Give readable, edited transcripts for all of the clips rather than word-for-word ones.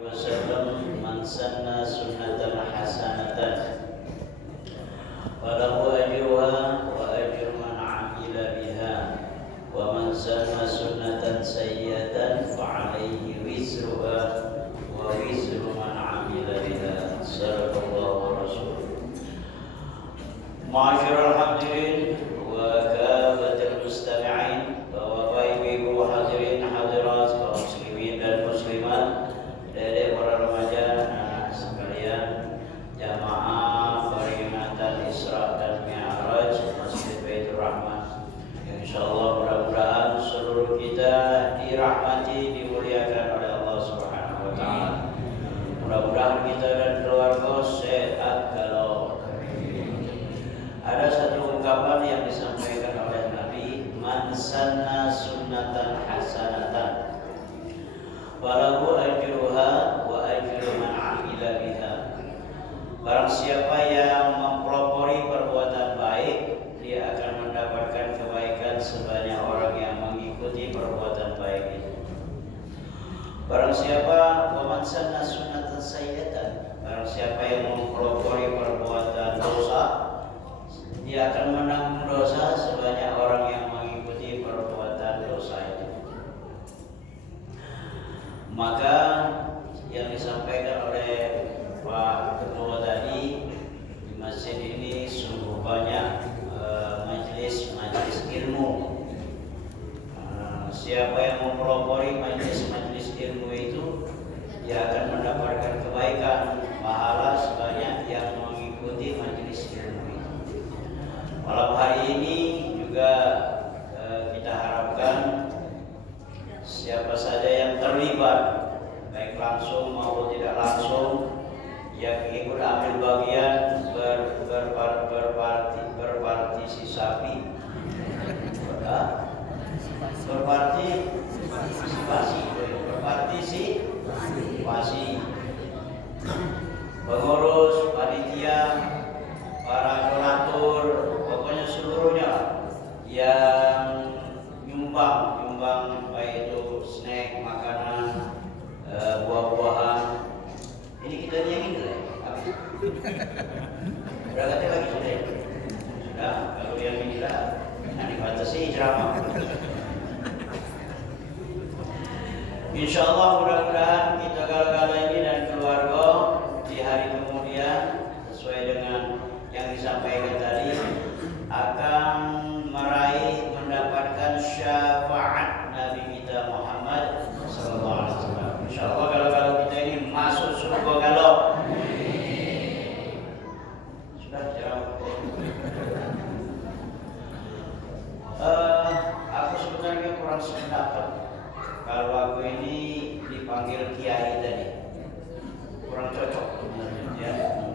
wasallam man sanna sunnatan hasanatan falahu ajruha wa ajru man amila biha wa man sanna sunnatan sayyi'atan fa alayhi wizruha wa wizru man amila biha. Sadaqallahu wa rasuluh. Ma'asyiral hadirin wa kafatul mustami'in, Bapak Ibu hadirin hadirat kaum muslimin dan muslimat, Dedek para remaja, anak sekalian, jamaah peringatan Isra dan Mi'raj Masjid Baitur Rahmah. Insyaallah mudah-mudahan seluruh kita dirahmati, dimuliakan oleh Allah Subhanahu wa taala. Mudah-mudahan kita dan keluarga sehat kalau ada satu ungkapan yang disampaikan oleh Nabi, man sanna sunnatan hasanatan falahu ajruha wa ajru man amila biha. Barang siapa yang mempelopori perbuatan baik, dia akan mendapatkan kebaikan sebanyak orang yang mengikuti perbuatan baik itu. Barang siapa man sanna sunnatan sayyi'atan, barang siapa yang mempelopori perbuatan dosa, dia akan menanggung dosa sebanyak orang yang mengikuti perbuatan dosa itu. Maka yang disampaikan oleh Pak Ketua tadi, di masjid ini sungguh banyak majelis ilmu. Siapa yang mempelopori majelis ilmu itu, dia akan mendapatkan kebaikan, pahala sebanyak yang mengikuti majelis ilmu itu. Malam hari ini juga kita harapkan siapa saja yang terlibat, baik langsung maupun tidak langsung, yang ikut ambil bagian berpartisipasi, pengurus, panitia, para donatur, pokoknya seluruhnya yang nyumbang baik itu snack, makanan, buah-buahan. Ini kita yang ini lah. Berarti lagi sudah. Kalau yang ini lah, dibatasi ceramah. Insyaallah mudah-mudahan kita kala-kala ini dan keluarga di hari kemudian sesuai dengan yang disampaikan tadi akan meraih mendapatkan syafaat Nabi kita Muhammad sallallahu alaihi wasallam. Insyaallah kalau kita ini masuk surga kalau sudah ceramah. Aku sebenarnya kurang sependapat kalau aku ini dipanggil kiai tadi, kurang cocok ya.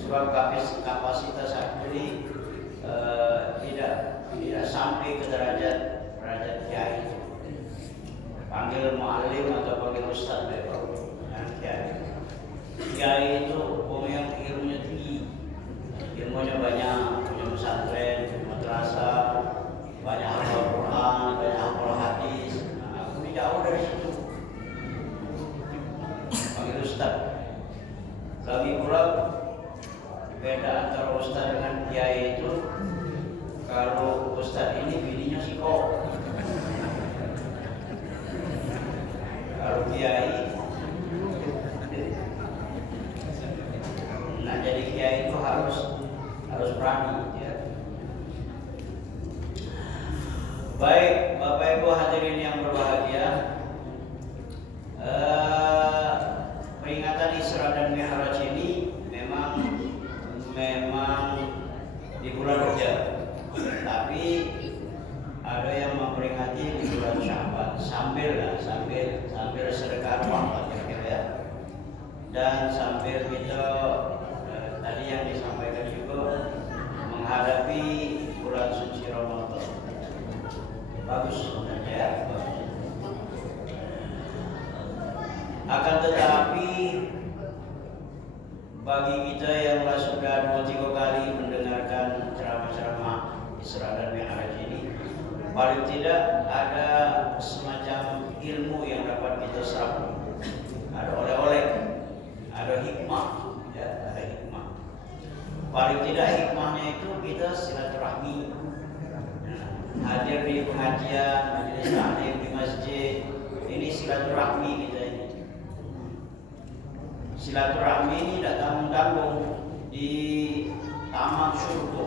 Sebab kapasitas aku ini tidak sampai ke derajat kiai. Panggil muallim atau panggil ustaz bebas. Kiai itu orang yang ilmunya tinggi, ilmunya banyak, punya pesantren, madrasah, banyak hafal Quran, banyak hafal hadis. Aku ini jauh dari situ. Panggil ustaz. Lagi pula beda antara ustaz dengan kiai itu, kalau ustaz ini bininya psiko, kalau kiai, nah jadi kiai itu harus berani ya. Baik Bapak Ibu hadirin yang berbahagia, peringatan Isra dan Mi'raj ini memang di bulan Rajab, tapi ada yang memperingati di bulan Sya'ban sambil sedekah Ramadan ya. Dan sambil kita tadi yang disampaikan juga menghadapi bulan suci Ramadan. Bagus sebenarnya ya. Akan tetapi bagi kita yang sudah 2-3 kali mendengarkan ceramah-ceramah Isra dan Mi'raj ini, paling tidak ada semacam ilmu yang dapat kita serap, ada oleh-oleh paling tidak hikmahnya itu kita silaturahmi. Hadir di pengajian, majelis taklim di masjid, ini silaturahmi kita ini. Silaturahmi ini tidak tanggung-tanggung di taman surga.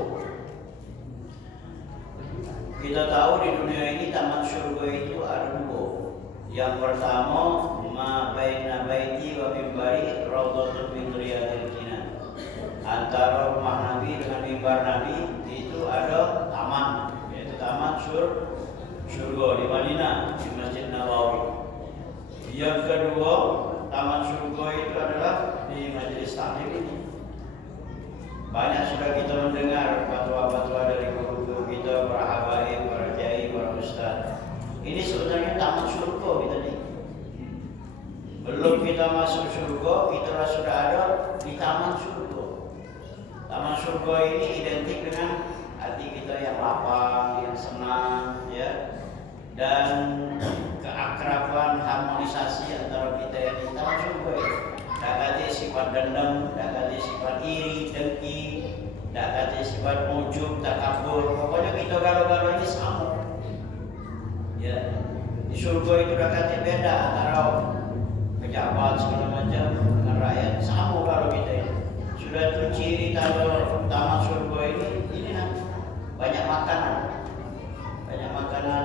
Kita tahu di dunia ini taman surga itu ada dua. Yang pertama, ma baina baiti wa mimbari raudhatun min riyadil jinan. Antara rumah Nabi dengan mimbar Nabi itu ada taman, yaitu taman surga di Madinah, di Masjid Nabawi. Yang kedua, taman surga itu adalah di majelis taklim ini. Banyak sudah kita mendengar fatwa-fatwa dari guru-guru kita, para habaib, para kiai, para ustaz. Ini sebenarnya taman surga kita nih. Belum kita masuk surga, kita sudah ada di taman surga. Taman surga ini identik dengan hati kita yang lapang, yang senang, ya, dan keakraban, harmonisasi antara kita yang di taman surga ini. Tak ada sifat dendam, tak ada sifat iri, dengki, tak ada sifat ujub, takabur. Pokoknya kita galau-galau ini sama. Ya, di surga itu dah kata beda antara pejabat segala macam dengan rakyat, sama kalau kita ini. Sudah itu ciri kalau taman surga ini banyak makanan,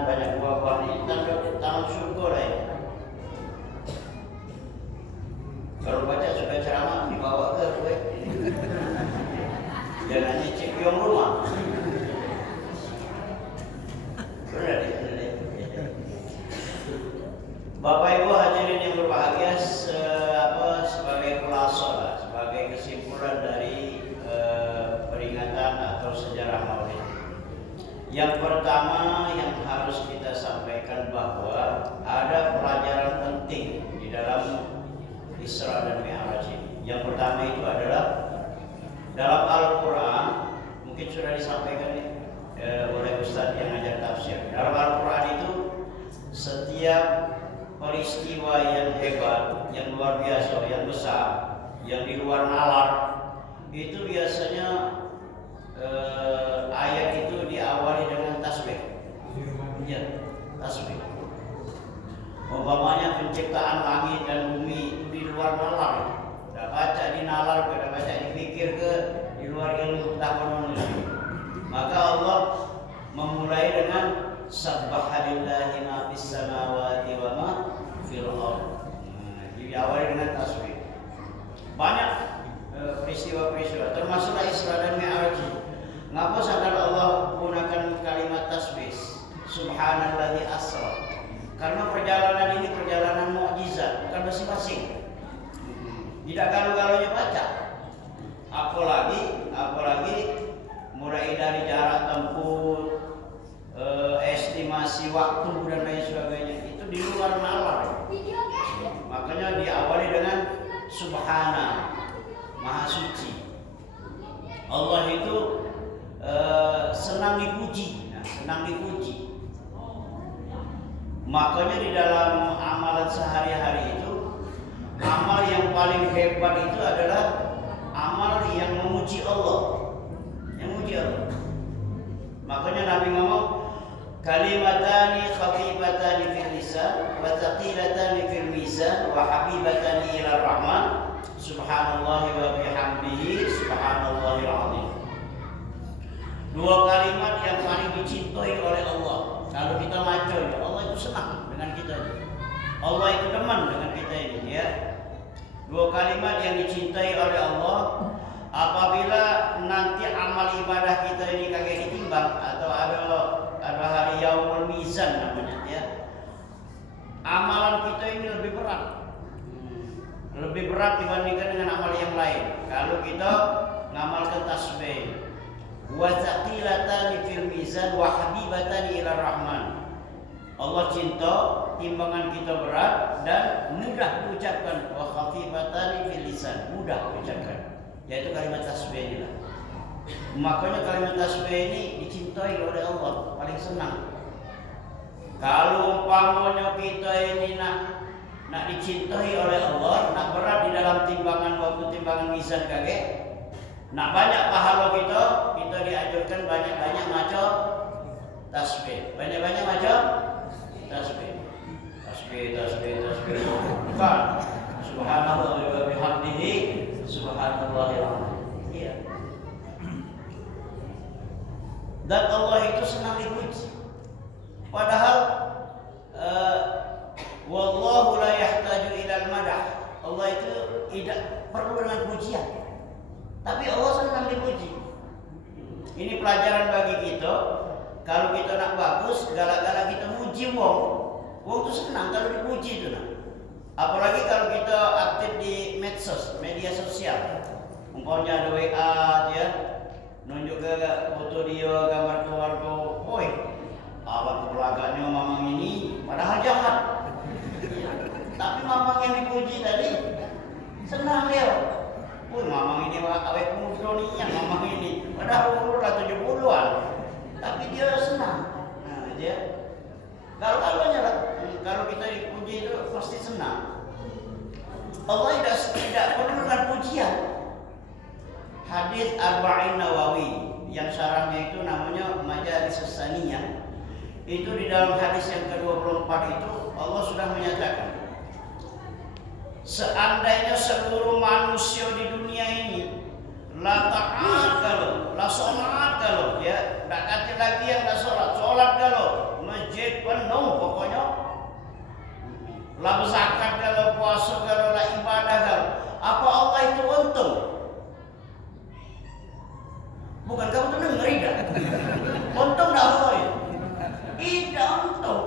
banyak buah-buahan. Ini taman surga lah ya. Kalau baca sudah ceramah dibawa ke rumah. Jangan nyicip yang rumah. Bapak Ibu hadirin yang berbahagia, sebagai khulasa, sebagai kesimpulan dari peringatan atau sejarah Maulid. Yang pertama yang harus kita sampaikan bahwa ada pelajaran penting di dalam Isra dan Mi'raj ini. Yang pertama itu adalah dalam Al-Quran, mungkin sudah disampaikan oleh Ustaz yang ngajar tafsir. Dalam Al-Quran itu setiap peristiwa yang hebat, yang luar biasa, yang besar, yang di luar nalar, itu biasanya ayat itu diawali dengan tasbih. Ya, tasbih. Umpamanya penciptaan langit dan bumi itu di luar nalar. Dah baca di nalar, dah baca dipikir ke di luar ilmu pengetahuan manusia. Maka Allah memulai dengan Subhanallahi ma fis samawati wa ma fil ardh. Diawali dengan tasbih. Banyak peristiwa-peristiwa termasuklah Isra dan Mi'raj. Ngapa sadar Allah menggunakan kalimat tasbih? Subhanalladzi asra. Karena perjalanan ini perjalanan mukjizat, bukan basi-basi. Tidak galau-galaunya baca. Apalagi mulai dari jarak tempuh, estimasi waktu dan lain sebagainya, itu di luar nalar. Makanya diawali dengan Subhana, Maha Suci. Allah itu senang dipuji, senang dipuji. Makanya di dalam amalan sehari-hari itu, amal yang paling hebat itu adalah amal yang memuji Allah. Yang memuji Allah. Makanya Nabi ngomong, kalimatani khafifatani fil lisan wa thaqilatani fil mizan wa habibatani ila rahman subhanallahi wa bihamdihi subhanallahil azim. Dua kalimat yang paling dicintai oleh Allah. Kalau kita maco, Allah itu senang dengan kita. Allah itu demen dengan kita ini, ya. Dua kalimat yang dicintai oleh Allah. Apabila nanti amal ibadah kita ini kagak ditimbang atau ada hari yaumul mizan namanya, ya. Amalan kita ini lebih berat. Lebih berat dibandingkan dengan amal yang lain. Kalau kita ngamalkan tasbih, wa thaqilatani fil mizan wa habibatani ila rahman. Allah cinta, timbangan kita berat dan mudah diucapkan. Wa khafifatani fil lisan, mudah diucapkan. Yaitu kalimat tasbih inilah. Makanya kalimat tasbih ini dicintai oleh Allah, paling senang. Kalau umpamanya kita ini nak dicintai oleh Allah, nak berat di dalam timbangan waktu timbangan mizan kage, Nak banyak pahala kita diajarkan banyak-banyak macam tasbih. Banyak-banyak macam tasbih. Tasbih. Bukan. Subhanallah wa bihamdihi subhanallahil azim. Iya. Dan Allah itu senang dipuji. Padahal wallahu la yahtaju ilal madah. Allah itu tidak perlu dengan pujian. Tapi Allah senang dipuji. Ini pelajaran bagi kita. Kalau kita nak bagus, galak-galak kita muji wong. Wong itu senang kalau dipuji itu nah. Apalagi kalau kita aktif di medsos, media sosial. Umpamanya ada WA ya, nunjuk ke foto dia, gambar keluarga. Woi, awak kebelakangnya mamang ini, padahal jahat. Tapi mamang yang dipuji tadi senang dia. Woi, mamang ini awet muda nih, yang mamang ini, padahal umur udah 70-an. Tapi dia senang. Nah, dia kalau kita dipuji itu pasti senang. Allah tidak perlu dengan pujian. Hadis Arba'in Nawawi yang syarahnya itu namanya Majalis Saniyah. Itu di dalam hadis yang ke-24 itu Allah sudah menyatakan, seandainya seluruh manusia di dunia ini la sholat kalau ya, tak kata lagi yang tak sholat kalau, masjid penuh pokoknya, la zakat kalau, puasa kalau, la ibadah kalau, apa Allah itu untung? Bukan kamu tuh ngeri dah. Untung dah Allah itu. Tidak untung.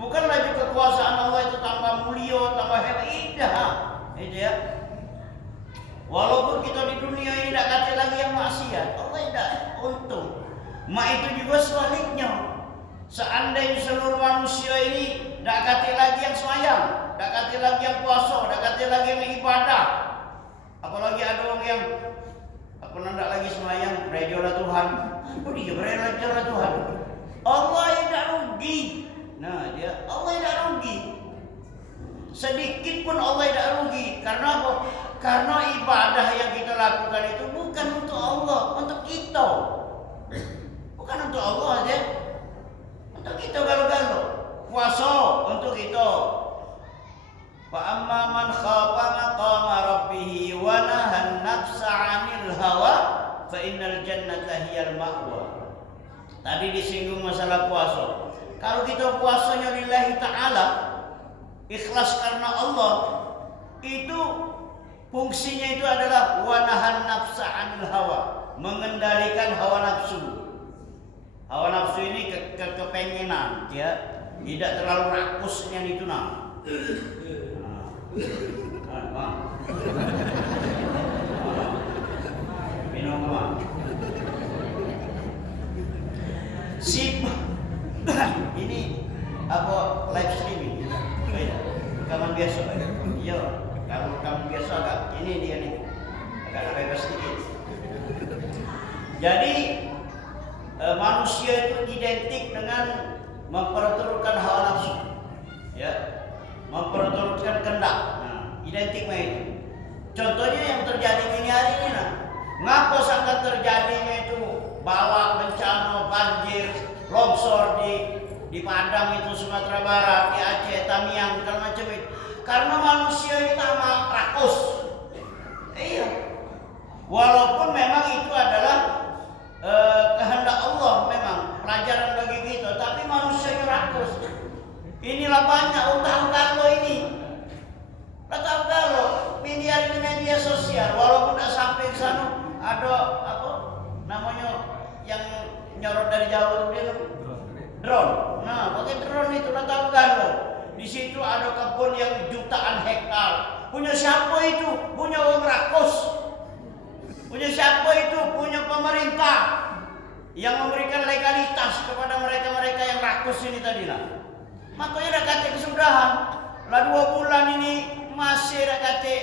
Bukan lagi kekuasaan Allah itu tambah mulia, tambah hebat. Tidak. Itu ya. Walaupun kita di dunia ini tidak kata lagi yang maksiat, Allah tidak untung. Mak itu juga sebaliknya. Seandainya seluruh manusia ini tidak kata lagi yang sembahyang, tidak kata lagi yang puasa, tidak kata lagi yang ibadah. Apalagi ada orang yang apa tidak lagi sembahyang, berdoa Tuhan. Oh dia berdoa Tuhan. Allah tidak rugi. Nah dia Allah tidak rugi. Sedikit pun Allah tidak rugi. Karena apa? Karena ibadah yang kita lakukan itu bukan untuk Allah, untuk kita. Bukan untuk Allah aja. Untuk kita galau-galau. Puasa untuk kita. Fa amma man khafa maqama rabbih wa nahan nafsa 'anil hawa fa innal jannata hiyal ma'wa. Tadi disinggung masalah puasa. Kalau kita puasanya lillahi ta'ala, ikhlas karena Allah, itu fungsinya itu adalah wanahan nafsa 'anil hawa, mengendalikan hawa nafsu. Hawa nafsu ini kepengenan, ya, tidak terlalu rakusnya itu nah. Minum mah. Sip. Ini apa live streaming? Beda. Rekaman biasa. Iya. Kalau kamu biasa agak ini dia nih, agak bebas sedikit. Jadi manusia itu identik dengan memperturutkan hawa nafsu, ya, memperturutkan kehendak. Nah, identik dengan itu. Contohnya yang terjadi ini hari ini, nah, ngapa sangat terjadinya itu balak, bencana, banjir, longsor di Padang itu, Sumatera Barat, di Aceh, Tamiang, segala macam itu. Karena manusia itu amat rakus. Iya. Walaupun memang itu adalah kehendak Allah, memang pelajaran bagi kita, tapi manusia itu rakus. Inilah banyak utang kalau ini. Utang kalau media sosial, walaupun tidak sampai ke sana, ada apa namanya yang nyorot dari jauh itu drone. Nah, pakai drone itu utang kalau. Di situ ada kebun yang jutaan hektar. Punya siapa itu? Punya orang rakus. Punya siapa itu? Punya pemerintah yang memberikan legalitas kepada mereka-mereka yang rakus ini tadi lah. Makanya dah kata kesudahan. Lah 2 bulan ini masih dah kata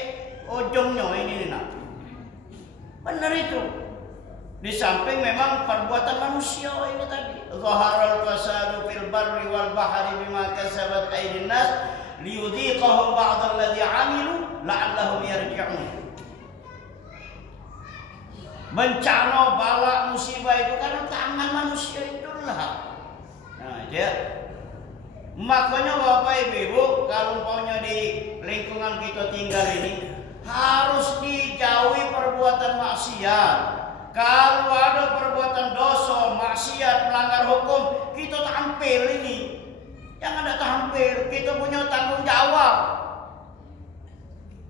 ujungnya ini nak. Benar itu. Di samping memang perbuatan manusia ini tadi. Zaharal fasadu fil barri wal bahri bima kasabat aydin nas liyudhiqahum ba'dal ladzi 'amilu la'allahum yarji'un. bencana, bala, musibah itu karena tangan manusia itulah. Nah, ya. Makanya Bapak Ibu, kalau umpamanya di lingkungan kita tinggal ini harus dijauhi perbuatan maksiat. Kalau ada perbuatan dosa, maksiat, melanggar hukum, kita tampil ini. Jangan ada tampil, kita punya tanggung jawab.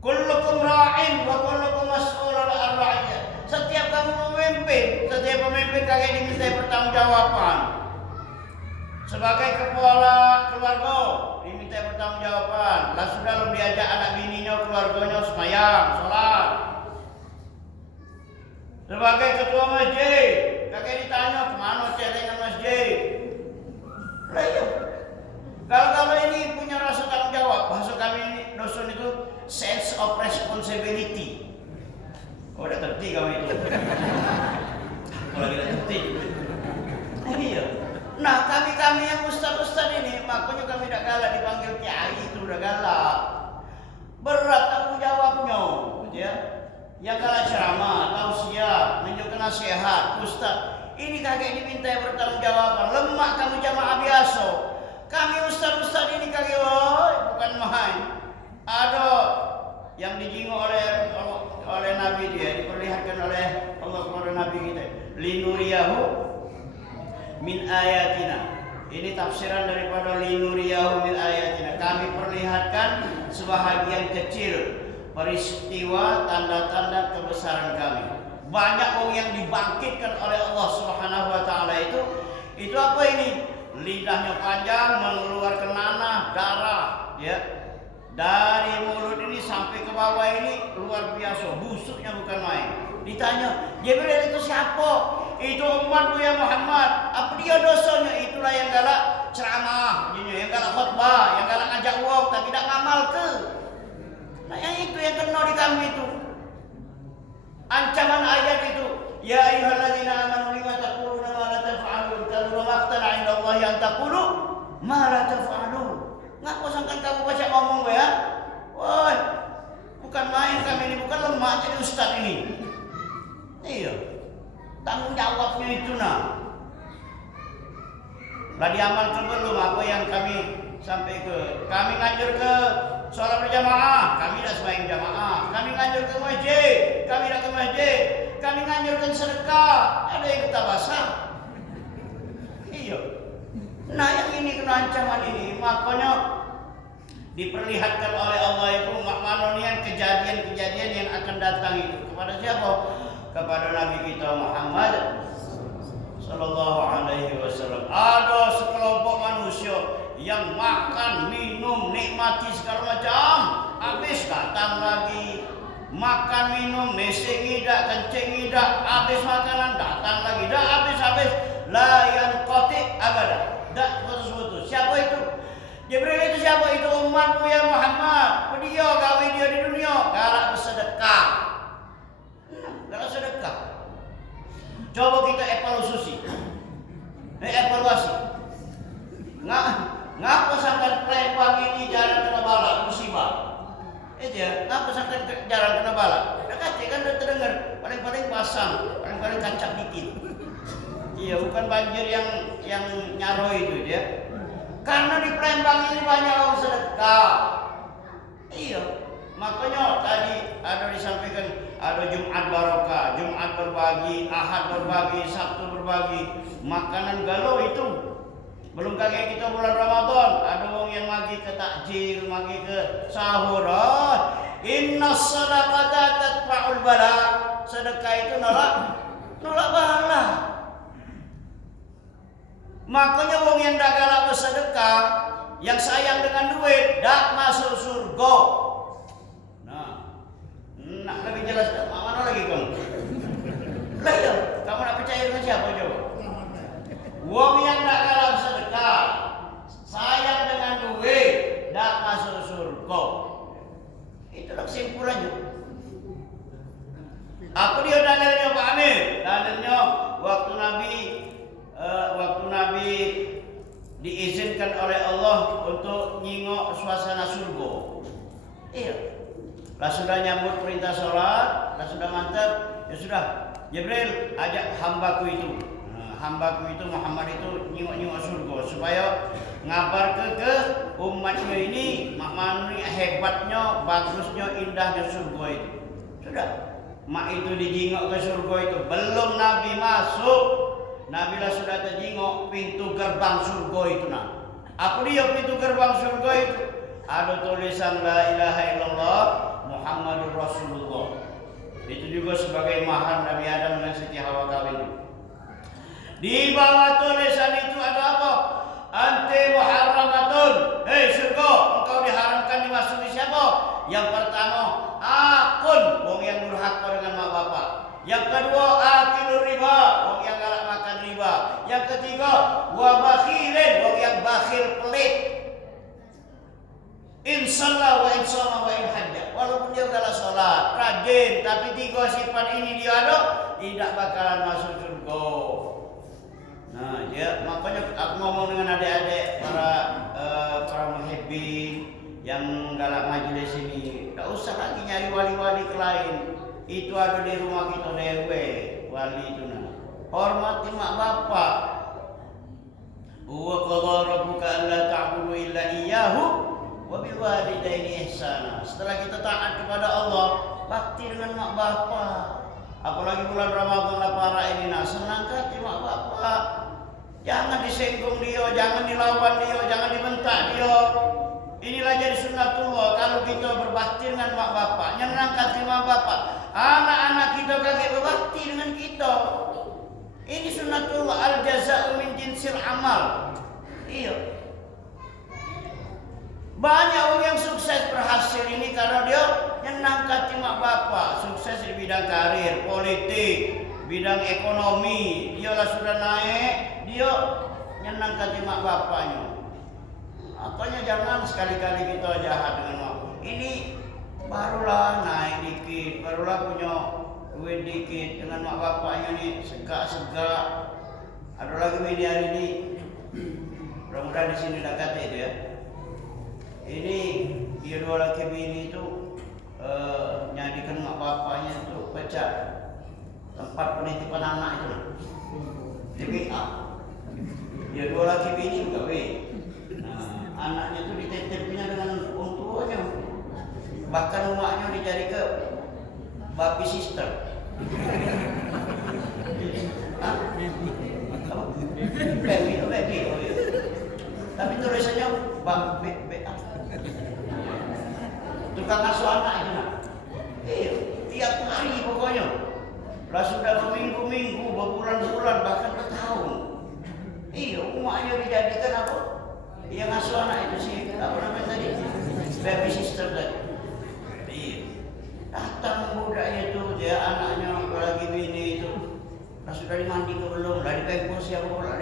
Kullukum ra'in wa kullukum mas'ulun 'an ra'iyah. Setiap kamu memimpin, setiap pemimpin kagak diminta pertanggungjawaban. Sebagai kepala keluarga diminta pertanggungjawaban. Lah sudah belum diajak anak bininya, keluarganya sembahyang, sholat. Sebagai ketua masjid, kagak ditanya kemana celengan masjid. Lah iya. Kalau ini punya rasa tanggung jawab, bahasa kami ini dosen itu sense of responsibility. Oh, udah terti kami itu. Kalau kita terti. Iya. Nah, kami yang ustaz-ustaz ini, makanya kami tidak galak dipanggil kiai itu udah galak. Berat tanggung jawabnya, ya. Yang galak ceramah, tausiah, menunjukkan nasihat, ustaz. Ini kagak diminta bertanggung jawaban. Lemak kamu jamaah biasa. Kami ustaz-ustaz ini kagak bukan main. Ada yang dijingok oleh Nabi dia, diperlihatkan oleh Allah kepada Nabi kita. Linuriyahu min ayatina. Ini tafsiran daripada linuriyahu min ayatina. Kami perlihatkan sebahagian kecil peristiwa tanda-tanda kebesaran kami. Banyak orang yang dibangkitkan oleh Allah Subhanahu wa taala itu apa ini? Lidahnya panjang, mengeluarkan nanah, darah, ya. Dari mulut ini sampai ke bawah ini luar biasa, busuknya bukan main. Ditanya, Jibril itu siapa? Itu umatmu ya Muhammad. Apa dia dosanya? Itulah yang galak ceramah, yang galak khutbah, yang galak ngajak uang tapi tidak ngamal ke. Nah yang itu yang kena di kami itu. Ancaman ayat itu, ya ayyuhalladzina amanu lima taquluna ma la taf'alun, kabura maqtan 'inda Allahi an taqulu ma la taf'alun. Ngapa sangkan kamu baca ngomong ya? Woi, bukan main kami ini, bukan lemah jadi ustaz ini. Iya. Tanggung jawabnya itu nah. Lah diamalkan belum apa yang kami sampai ke. Kami ngajur ke sholat berjamaah, kami dah sembahyang jamaah. Kami ngajur ke masjid, kami dah ke masjid. Kami ngajurkan sedekah, ada yang kita basah. Iya. Nah yang ini kena ancaman ini, makanya diperlihatkan oleh Allah itu makmanonian kejadian-kejadian yang akan datang itu kepada siapa? Kepada Nabi kita Muhammad sallallahu alaihi wasallam. Ada sekelompok manusia yang makan, minum, nikmati segala macam, habis datang lagi. Makan, minum, mesek ngidak, kencing ngidak, habis makanan datang lagi, dah habis-habis. La yanqati abada. Dak putus-putus. Siapa itu? Jibril itu siapa? Itu umatmu ya Muhammad. Dia gawe dia di dunia, galak bersedekah. Galak sedekah. Coba kita evaluasi. Ngapa sampai Palembang ini jarang kena bala musibah? Ngapa sampai jarang kena bala? Dekat kan udah terdengar. Paling-paling pasang, paling-paling kancak dikit. Iya, bukan banjir yang nyaro itu dia. Karena di Palembang ini banyak orang sedekah. Iya, makanya tadi ada disampaikan ada Jumat barokah, Jumat berbagi, Ahad berbagi, Sabtu berbagi, makanan galau itu. Belum kaget kita bulan Ramadan, ada orang yang magi ke takjil, magi ke sahur. Inna sadaqata tatba'ul bala. Sedekah itu nolak bala. Makanya wong yang dak galak bersedekah, yang sayang dengan duit, dak masuk surga. Nah, lebih jelas mana lagi kamu? Lah ya, kamu nak percaya dengan siapa coba? Wong yang dak galak bersedekah, sayang dengan duit, dak masuk surga. Itulah kesimpulannya. Apa dia dalilnya Pak Amir? Dalilnya waktu Nabi diizinkan oleh Allah untuk nyingok suasana surga. Iya. Lah sudah nyambut perintah sholat, lah sudah mantap, ya sudah Jibril ajak hambaku itu. Hambaku itu Muhammad itu nyingok-nyingok surga supaya ngabar ke umatnya ini makmani hebatnya, bagusnya, indahnya surga itu. Sudah, mak itu dijingok ke surga itu. Belum Nabi masuk, Nabi lah sudah terjingok pintu gerbang surga itu nah. Apa dia pintu gerbang surga itu? Ada tulisan la ilaha illallah Muhammadur Rasulullah. Itu juga sebagai mahar Nabi Adam dan Siti Hawa kawin. Di bawah tulisan itu ada apa? Anti muharramatun. Hei surga, engkau diharamkan dimasuki siapa? Yang pertama, akun, wong yang durhaka dengan mak bapak. Yang kedua, akilur riba, wong yang galak makan riba. Yang ketiga, wa bakhilin, wong yang bakhil pelit. Insyaallah wa insama wa in hajjah. Walaupun dia galak salat, rajin, tapi tiga sifat ini dia ada, tidak bakalan masuk surga. Nah, ya makanya aku ngomong dengan adik-adik para muhibbin yang galak majelis ini, tak usah lagi nyari wali-wali ke lain. Itu ada di rumah kita dewe, wali itu nah. Hormati mak bapak. Wa qadha rabbuka alla ta'budu illa iyyahu wa bil walidaini ihsana. Setelah kita taat kepada Allah, bakti dengan mak bapak. Apalagi bulan Ramadan para ini nah, senang hati mak bapak. Jangan disinggung dia, jangan dilawan dia, jangan dibentak dia. Inilah jadi sunnatullah kalau kita berbakti dengan mak bapak, nyenangkan mak bapak. Anak-anak kita kakek berbakti dengan kita. Ini sunnatullah, al jaza'u min jinsil amal. Iya. Banyak orang yang sukses berhasil ini karena dia nyenangkan mak bapak, sukses di bidang karir, politik, bidang ekonomi, dia lah sudah naik, dia nyenangkan mak bapaknya. Makanya jangan sekali-kali kita jahat dengan mak. Ini barulah naik dikit, barulah punya duit dikit dengan mak bapaknya nih segak-segak. Ada lagi media hari ini, mudah-mudahan di sini dekat itu ya. Ini dia dua laki bini itu nyadikan mak bapaknya itu pecah tempat penitipan anak itu nah. Jadi dia dua laki bini juga nah, anaknya itu dititipnya dengan orang tuanya, bahkan rumahnya dicari ke babi sister. Baby, oh iya. Tapi tulisannya babi. Tukang asuh anak itu nah. Iya, tiap hari pokoknya. Lah sudah berminggu-minggu, berbulan-bulan, bahkan bertahun. Iya, umaknya dijadikan apa? Yang asuh anak itu sih, apa namanya tadi? Baby sister tadi. Iya. Datang budaknya itu, dia anaknya lagi bini itu. Lah sudah dimandi ke belum? Lah dipengkos siapa pula?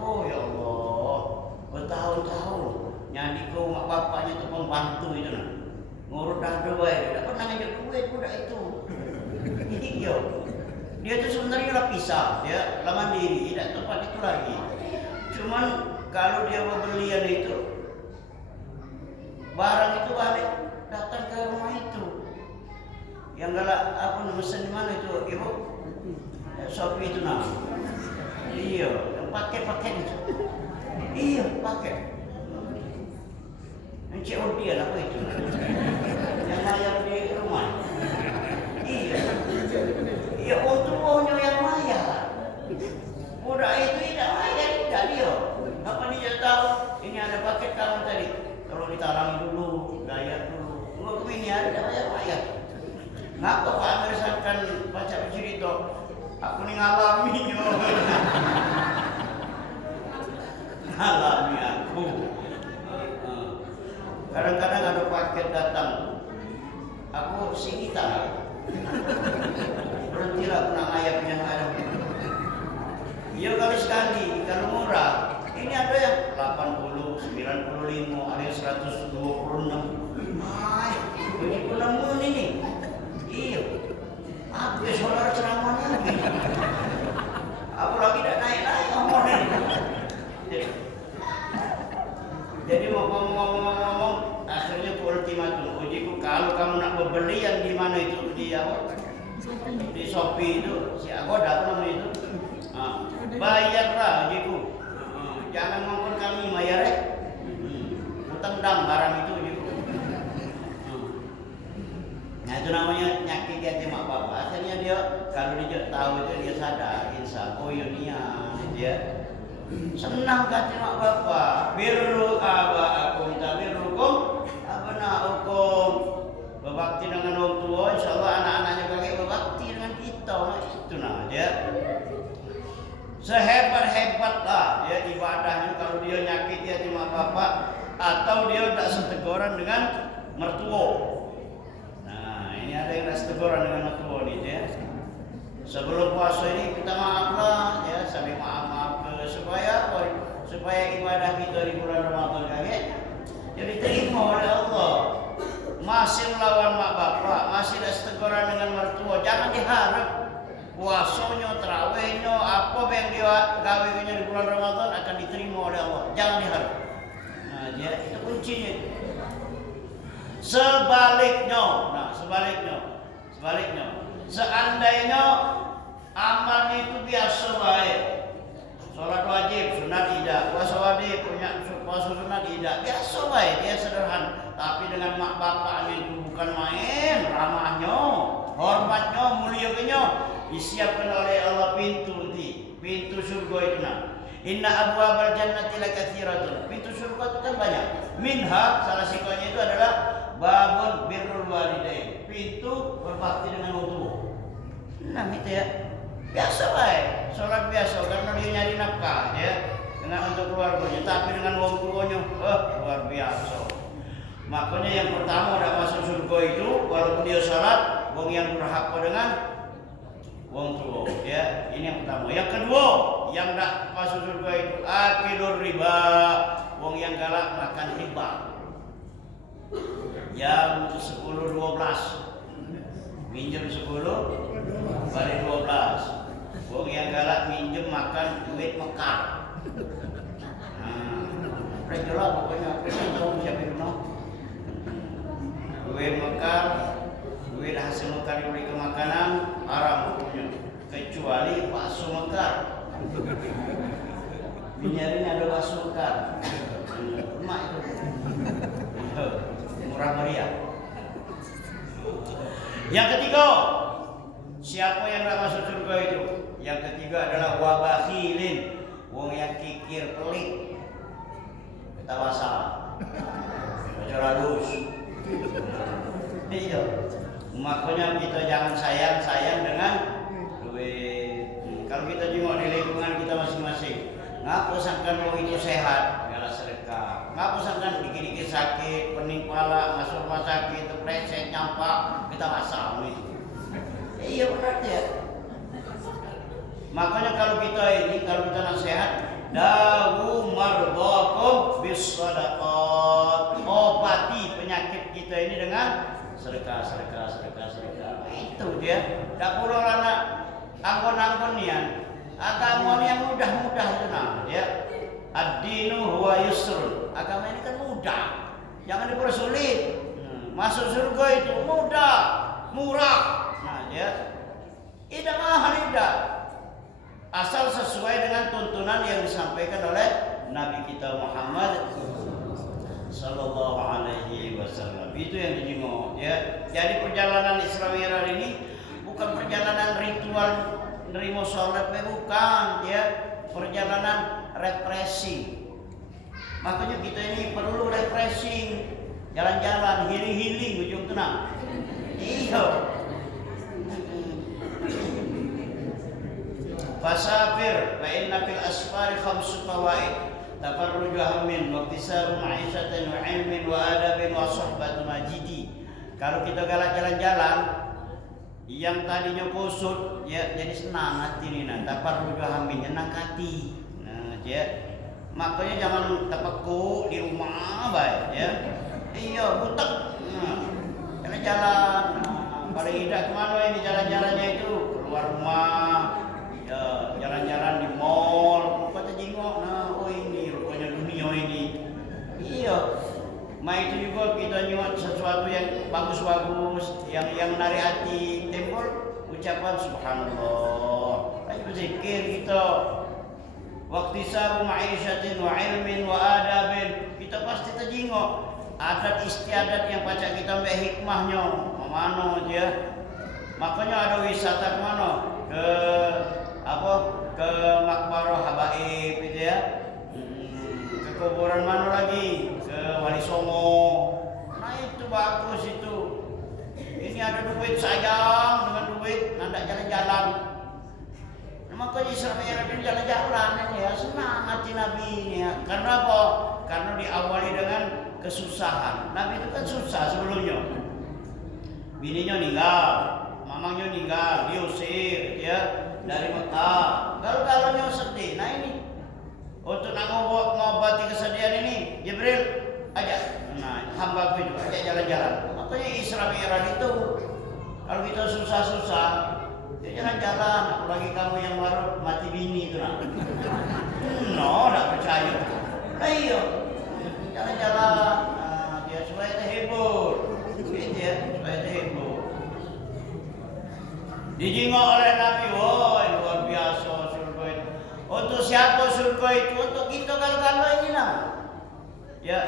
Oh ya Allah, bertahun-tahun. Nyadi ke mak bapaknya itu pembantu itu nah. Ngurut dah duit, tak pernah ngajak duit budak itu. Iya. Dia itu sebenarnya lah pisah, dia lah mandiri, tidak tempat itu lagi. Cuman kalau dia pembelian itu, barang itu balik datang ke rumah itu. Yang galak apa mesen di mana itu, ibu? Shopee itu nah. Iya, yang pakai itu. Iya, pakai. Yang COD apa itu? Yang bayar di rumah. Iya. Ya untungnya yang bayar. Budak itu tidak bayar, tidak dia. Apa dia tahu? Ini ada paket kamu tadi. Kalau ditarangi dulu, bayar dulu. Enggak ini ada bayar. Ngapa Pak Amir misalkan baca cerita? Aku ni ngalami yo. Ngalami aku. Kadang-kadang ada paket datang. Aku sini tak. Berhentilah kena ayamnya ada. Iya kali sekali, kalau murah. Ini ada yang 80, 95, ada yang 126. Ay, ini penemu ini. Iya. Apa solar ceramahnya lagi? Apalagi tidak naik omongnya. Jadi mau ngomong, akhirnya ultimatum ujiku kalau kamu nak membeli yang di mana itu di apa? di Shopee itu si Agoda apa namanya itu, bayarlah jiku, jangan ngomong kami bayar utang dam barang itu jiku. Nah itu namanya nyakit hati mak bapak. Akhirnya dia kalau dia tahu itu dia sadar, insya oh dunia dia senang hati mak bapak. Birru abaakum tabirrukum abnaukum. Berbakti dengan orang tua, insya Allah anak-anaknya kakek berbakti dengan kita. Nah, itu nah dia sehebat-hebatlah dia ibadahnya kalau dia nyakiti hati mak bapak atau dia tidak seteguran dengan mertua. Nah ini ada yang tidak seteguran dengan mertua nih ya. Sebelum puasa ini kita maaflah ya, saling maaf supaya ibadah kita di bulan Ramadan kakek jadi terima oleh Allah. Masih melawan mak bapak, masih ada seteguran dengan mertua, jangan diharap puasanya, terawihnya, apa yang dia gawe-nya di bulan Ramadan akan diterima oleh Allah. Jangan diharap. Nah, ya, itu kuncinya. Sebaliknya, seandainya amalnya itu biasa baik, sholat wajib, sunat tidak, puasa wajib, puasa sunat tidak, biasa baik, dia sederhana. Tapi dengan mak bapaknya itu bukan main, ramahnya, hormatnya, mulianya, disiapkan oleh Allah pintu surga itu nah. Inna abwabal jannati lakatsiratun. Pintu surga itu kan banyak. Minha salah satunya itu adalah babun birrul walidain. Pintu berbakti dengan orang tua. Nah itu ya. Biasa baik, sholat biasa karena dia nyari nafkah ya dengan untuk keluarganya. Tapi dengan orang tuanya, luar biasa. Makanya yang pertama ada masuk surga itu walaupun dia sholat, wong yang berhak dengan wong tua ya. Ini yang pertama. Yang kedua yang tak masuk surga itu akilur riba, wong yang galak makan riba. Yang 10-12 minjem 10 balik 12. Wong yang galak minjem makan duit mekar. Nah, jelas pokoknya kita tahu siapa itu no. Duit mekar, duit hasil mekar diberi ke makanan haram hukumnya, kecuali bakso mekar. Minyarin ada bakso mekar, emak itu murah meriah. Yang ketiga, siapa yang tak masuk surga itu? Yang ketiga adalah wabakhilin, wong yang kikir pelit, kita masalah, baca halus. Iya, makanya kita jangan sayang dengan duit. Kalau kita jenguk di lingkungan kita masing-masing, ngapa sangkan orang itu sehat, adalah sedekah. Ngapa sangkan dikit-dikit sakit, pening kepala, masuk rumah sakit, terpleset, nyampak, kita masalah itu. Iya benar ya. Makanya kalau kita nasihat, dawu mardhakum bis shadaqat. Obati penyakit kita ini dengan sedekah. Itu dia. Tak perlu anak anggon-anggon nian. Agama yang mudah-mudah itu nah, ya. Ad-dinu huwa yusrun. Agama ini kan mudah. Jangan dipersulit. Masuk surga itu mudah, murah. Nah, ya. Tidak mahal tidak. Asal sesuai dengan tuntunan yang disampaikan oleh Nabi kita Muhammad sallallahu alaihi wasallam. Itu yang dijenguk ya. Jadi perjalanan Isra Mi'raj ini bukan perjalanan ritual nerima sholat, bukan ya, perjalanan refreshing. Makanya kita ini perlu refreshing, jalan-jalan, healing ujung tenang. Iya. Fasafir fa inna fil asfari khamsu qawaid tafarruju hammin wa iktisabu ma'isyatan wa ilmin wa adabin wa suhbatu majidi. Kalau kita galak jalan-jalan yang tadinya kusut ya jadi senang hati ini nah, tafarruju hammin nyenang hati. Nah, ya. Makanya jangan terpaku di rumah baik ya. Iya, butek. Jalan-jalan. Paling indah kemana ini jalan-jalannya itu? Keluar rumah. Ya, jalan-jalan di mall, kata jengok, nah, oh ini rupanya dunia ini. Iya, itu juga kita nyuat sesuatu yang bagus-bagus, yang menarik hati. Tempel ucapan subhanallah. Ayo zikir kita. Waktu sabu ma'isyatin wa ilmin wa adabin, kita pasti terjingok adat istiadat yang pacak kita mbak hikmahnya mana dia. Makanya ada wisata kemana, ke ke Makbarah Habaib gitu ya, ke kuburan mana lagi, ke Wali Songo. Nah itu bagus itu. Ini ada duit sayang dengan duit, nanda jalan-jalan. Makanya Isra Mi'raj ini jalan-jalan ya, senang hati Nabi ini ya. Karena apa? Karena diawali dengan kesusahan. Nabi itu kan susah sebelumnya. Bininya meninggal, mamangnya meninggal, diusir ya dari Mekah. Galau-galaunya sedih. Nah ini untuk ngobati kesedihan ini, Jibril ajak. Nah, hamba gue juga ajak jalan-jalan. Makanya Isra Mi'raj itu kalau kita susah-susah ya jalan-jalan, apalagi kamu yang baru mati bini itu nak. No, tak percaya. Ayo, jalan-jalan. Nah, dia supaya terhibur, gitu ya, supaya terhibur. Dijingok oleh Nabi, woi luar biasa surga itu. Untuk siapa surga itu? Untuk kita kalau ini lah. Ya,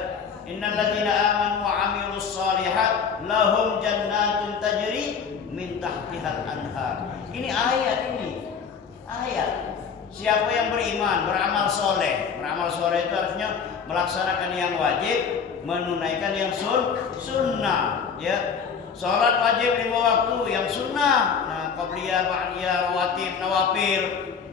innal ladzina amanu wa 'amilus shalihat lahum jannatun tajri min tahtihal anhar. Ini ayat ini. Ayat. Siapa yang beriman, beramal soleh. Beramal soleh itu artinya melaksanakan yang wajib, menunaikan yang sunnah. Ya. Salat wajib 5 waktu yang sunnah. Nah, qabliyah, ba'diyah, rawatib, nawafil.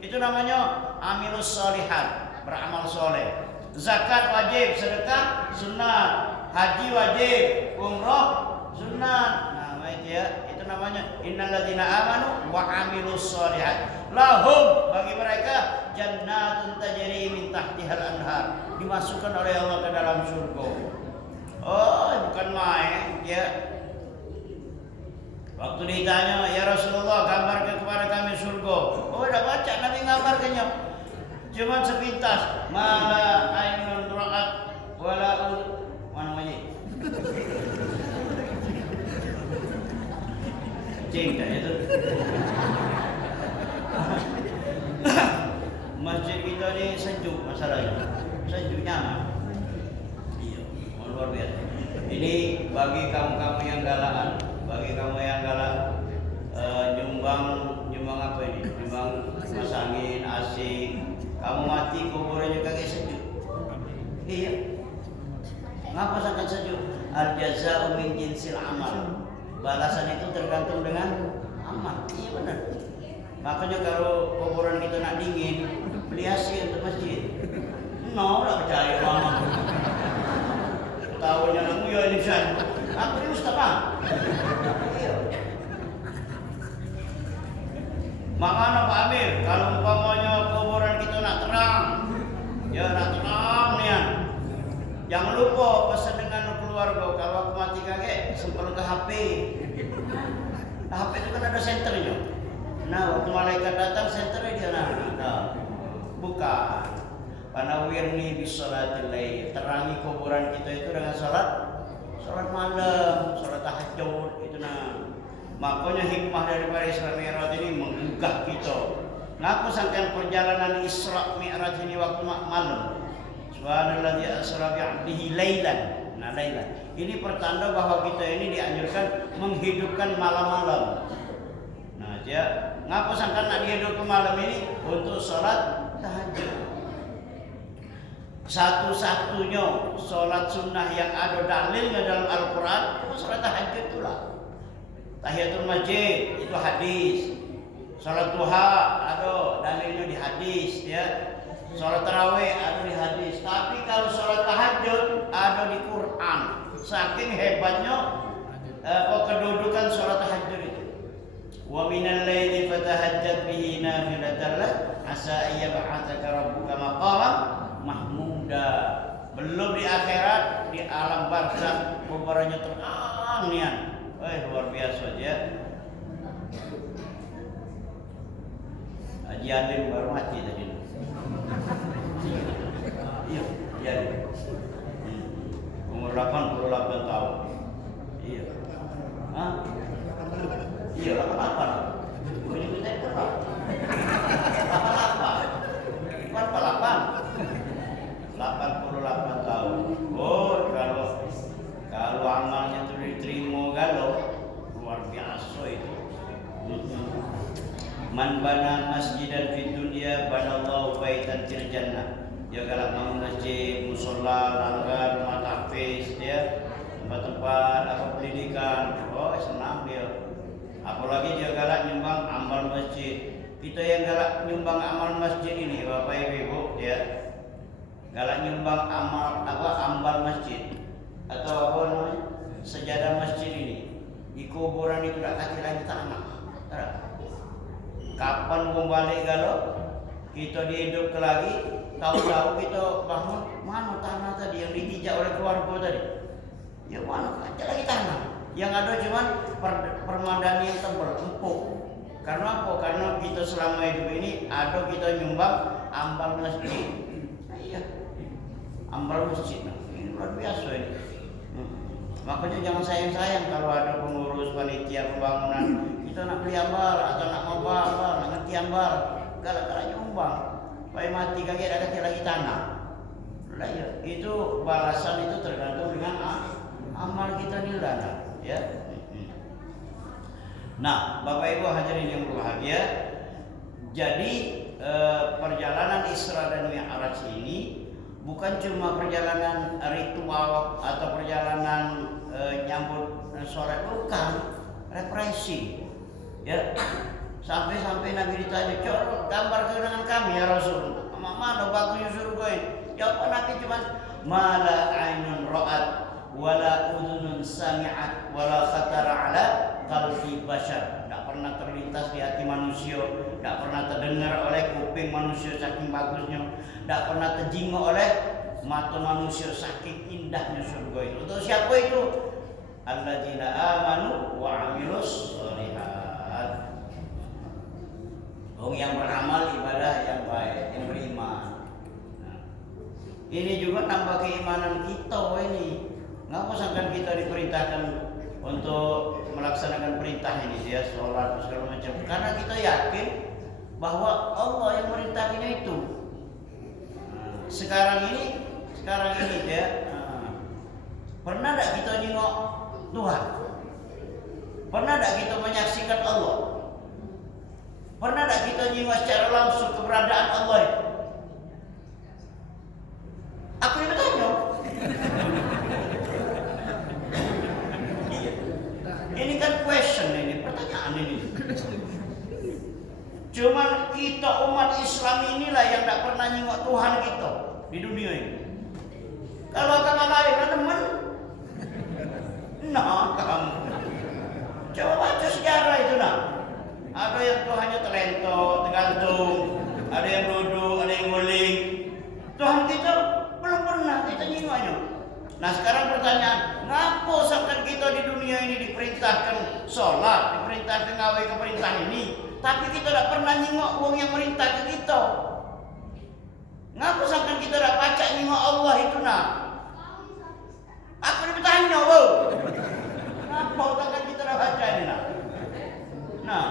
Itu namanya amilus sholihat, beramal soleh. Zakat wajib, sedekah sunnah. Haji wajib, umroh sunnah. Ya, itu namanya innal ladzina amanu wa 'amilus sholihat lahum, bagi mereka jannatun tajri min tahtihal anhar, dimasukkan oleh Allah ke dalam surga. Oh, bukan main ya. Waktu ditanya, ya Rasulullah gambarkan kepada kami surga. Oh, udah baca Nabi gambarkannya. Cuma sepintas, mala ainun ra'at wala mana lagi? Cinta itu. Masjid kita ini sejuk masalahnya, sejuk nyaman. Iya, luar biasa. Ini bagi kamu-kamu yang galaan, nyumbang apa ini? Nyumbang kipas angin, AC. Kamu mati kuburannya kagak sejuk. Iya. Ngapa sangat sejuk? Al jaza'u min jinsil amal. Balasan itu tergantung dengan amal. Iya benar. Makanya kalau kuburan kita nak dingin, beli AC untuk masjid. No, tak percaya mama. Tahunya aku ya ini saya. Aku ini Mustafa. Iya. Makanya Pak Amir, kalau umpamanya kuburan kita nak terang, ya nak terang nih ya. Jangan lupa pesan dengan keluarga, kalau aku mati kakek, sempel ke HP. Nah, HP itu kan ada senternya. Nah, waktu malaikat datang, senternya dia nah. Bukan. Panawirni bisolatil lail, terangi kuburan kita itu dengan salat malam, salat tahajud itu nah. Makanya hikmah daripada Isra Mi'raj ini menggugah kita. Ngaku sangkan perjalanan Isra Mi'raj ini waktu malam. Subhanalladzi asra bi'abdihi lailan. Nah, lailan. Ini pertanda bahwa kita ini dianjurkan menghidupkan malam-malam. Nah, dia ngaku sangkan nak dihidupkan malam ini untuk salat tahajud. Satu-satunya sholat sunnah yang ada dalilnya dalam Al-Quran itu sholat tahajud itulah. Tahiyatul masjid itu hadis. Sholat duha ada dalilnya di hadis ya. Sholat tarawih ada di hadis. Tapi kalau sholat tahajud ada di Quran. Saking hebatnya kedudukan sholat tahajud itu. Wa minal laili fatahajjat bihi nafilatan lak asa ayyab'atsaka rabbuka maqaman mahmuda. Belum di akhirat, di alam barzakh kuburannya terang nian. Luar biasa aja. Haji Alim baru mati tadi. Iya. Umur 88 tahun. Iya. Hah? Iya, 88. biasa itu. Man bana masjidan fid dunya banallahu baitan fil jannah. Dia kalau bangun masjid, musola, langgar, rumah tahfiz, dia tempat-tempat apa pendidikan, oh senang dia. Apalagi dia galak nyumbang amal masjid. Kita yang galak nyumbang amal masjid ini, Bapak Ibu, ya galak nyumbang ambal masjid atau apa namanya sejadah masjid ini. Di kuburan itu tak kasih lagi tanah. Kapan mau balik kalau kita dihidup lagi, tahu-tahu kita bangun mana tanah tadi yang dipijak oleh keluarga tadi? Ya mana ada lagi tanah. Yang ada cuma permadani yang tebal, empuk. Karena apa? Karena kita selama hidup ini ada kita nyumbang ambal masjid. Nah, iya, ambal masjid. Nah, ini luar biasa ini. Makanya jangan sayang-sayang kalau ada pengurus panitia pembangunan kita nak beli ambal atau nak ngobal, nak ngerti ambal, galak-galak nyumbang. Supaya mati kaki ada kasih lagi tanah. Lah ya, itu balasan itu tergantung dengan amal kita nilai, ya. Nah, Bapak Ibu hadirin yang berbahagia, jadi perjalanan Isra dan Mi'raj ini bukan cuma perjalanan ritual atau perjalanan nyambut sholat, bukan, represi. Ya, sampai Nabi ditanya, "Coba gambar kenangan kami ya Rasul. Mana bagusnya surga ini?" Jawab Nabi cuma mala ainun ra'at wala udhunun sami'at wala khatara ala qalbi bashar. Tak pernah terlintas di hati manusia, tak pernah terdengar oleh kuping manusia saking bagusnya, tak pernah terjingok oleh mata manusia saking indahnya surga itu. Untuk siapa itu? Alladzina amanu wa amilus sholihat. Orang yang beramal ibadah yang baik, yang beriman. Nah, ini juga nambah keimanan kita ini. Ngapa sangkan kita diperintahkan untuk melaksanakan perintah ini, dia sholat segala macam? Karena kita yakin bahwa Allah yang merintahkannya itu. Nah, sekarang ini dia. Pernah tak kita nengok Tuhan? Pernah tak kita menyaksikan Allah? Pernah tak kita nengok secara langsung keberadaan Allah itu? Aku yang bertanya. Ini kan question ini, pertanyaan ini. Cuman kita umat Islam inilah yang tak pernah nengok Tuhan kita di dunia ini. Kalau agama lain ada teman, nah kamu coba baca sejarah itu nah. Ada yang Tuhannya terlentok, tergantung, ada yang duduk, ada yang nguling. Tuhan kita belum pernah kita nengoknya. Nah sekarang pertanyaan, ngapa sampai kita di dunia ini diperintahkan sholat, diperintahkan ngawai ke perintah ini, tapi kita tidak pernah nengok wong yang merintah ke kita. Ngapa sampai kita tidak baca nengok Allah itu nah? Aku bertanya, wow, ngapa sampai kita tidak baca ini nah? Nah,